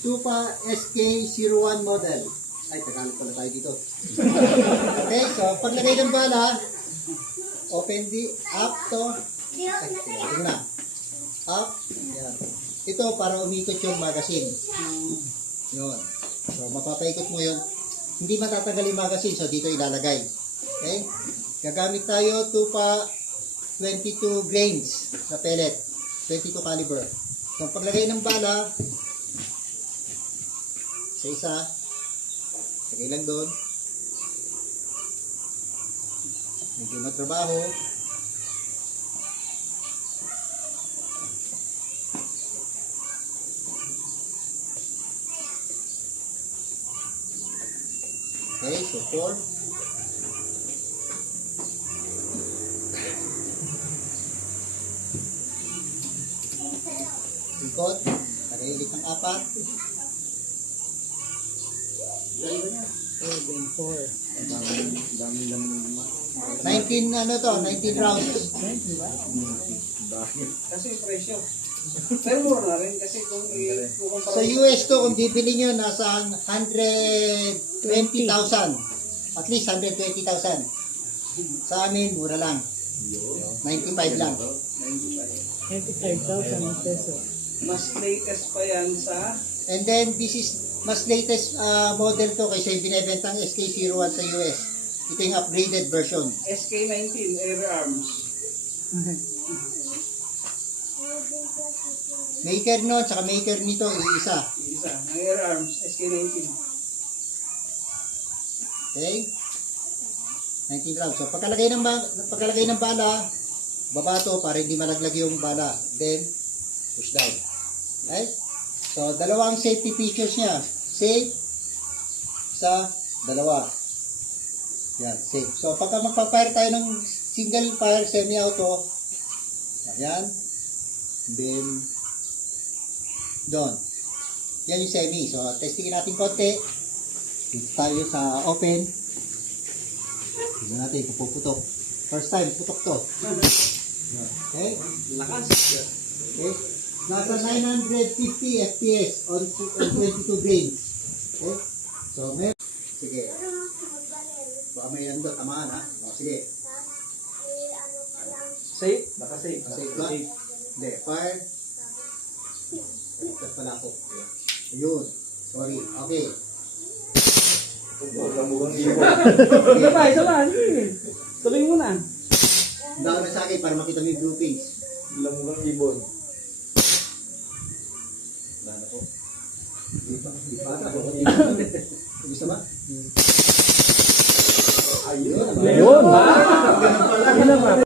Tupa SK01 model. Ay, Tagalog pala tayo dito. Okay, so paglagay ng bala, open the up to, ay, tingnan na. Up, yan. Ito para umikot yung magazine. Yun. So, mapapaikot mo yun. Hindi matatanggal yung magazine, so dito ilalagay. Okay? Gagamit tayo Tupa 22 grains na pellet. 22 caliber. So, paglagay ng bala, sa isa, lagay lang doon. Medyo matrabaho. Okay, so 4. Ikot. Lagay ulit ng 4. 19 ano to, 19 rounds. Kasi presyo. Pero mura na rin kasi kung Sa US to, kung bibili nyo, nasa 120,000. At least 120,000. Sa amin, mura lang. 95 lang. 25,000 peso. mas latest pa yan sa And then, this is mas latest model to kaysa yung binibentang SK01 sa US. Ito yung upgraded version. SK19 Air Arms. Maker nun, saka maker nito, isa. Isa, ang Air Arms, SK19. Okay? 19 rounds. So, pagkalagay ng bala, baba to para hindi malaglag yung bala. Then, push down. Okay? So, dalawang safety features niya. Safe, isa, dalawa. Yan, safe. So, pagka magpa-fire tayo ng single fire semi-auto, ayan, then, doon. Yan yung semi. So, testingin natin konti. Dito tayo sa open. Tignan natin kung puputok. First time, putok to. Okay? Lakas. Okay? Nasa 950 FPS on 22 grains. Okay? So, sige. Baka may ano, tamaan ha. O, sige. Safe? Baka safe. Safe ba? Hindi. Fire. Ito pala ako. Ayun. Sorry. Okay. Isa pa. Sabihin mo na. Daw na sa akin para makita mo yung blue pins. Lamugang ibon. Wala na po. Di pa. Gusto ba? Ayun. Ayun!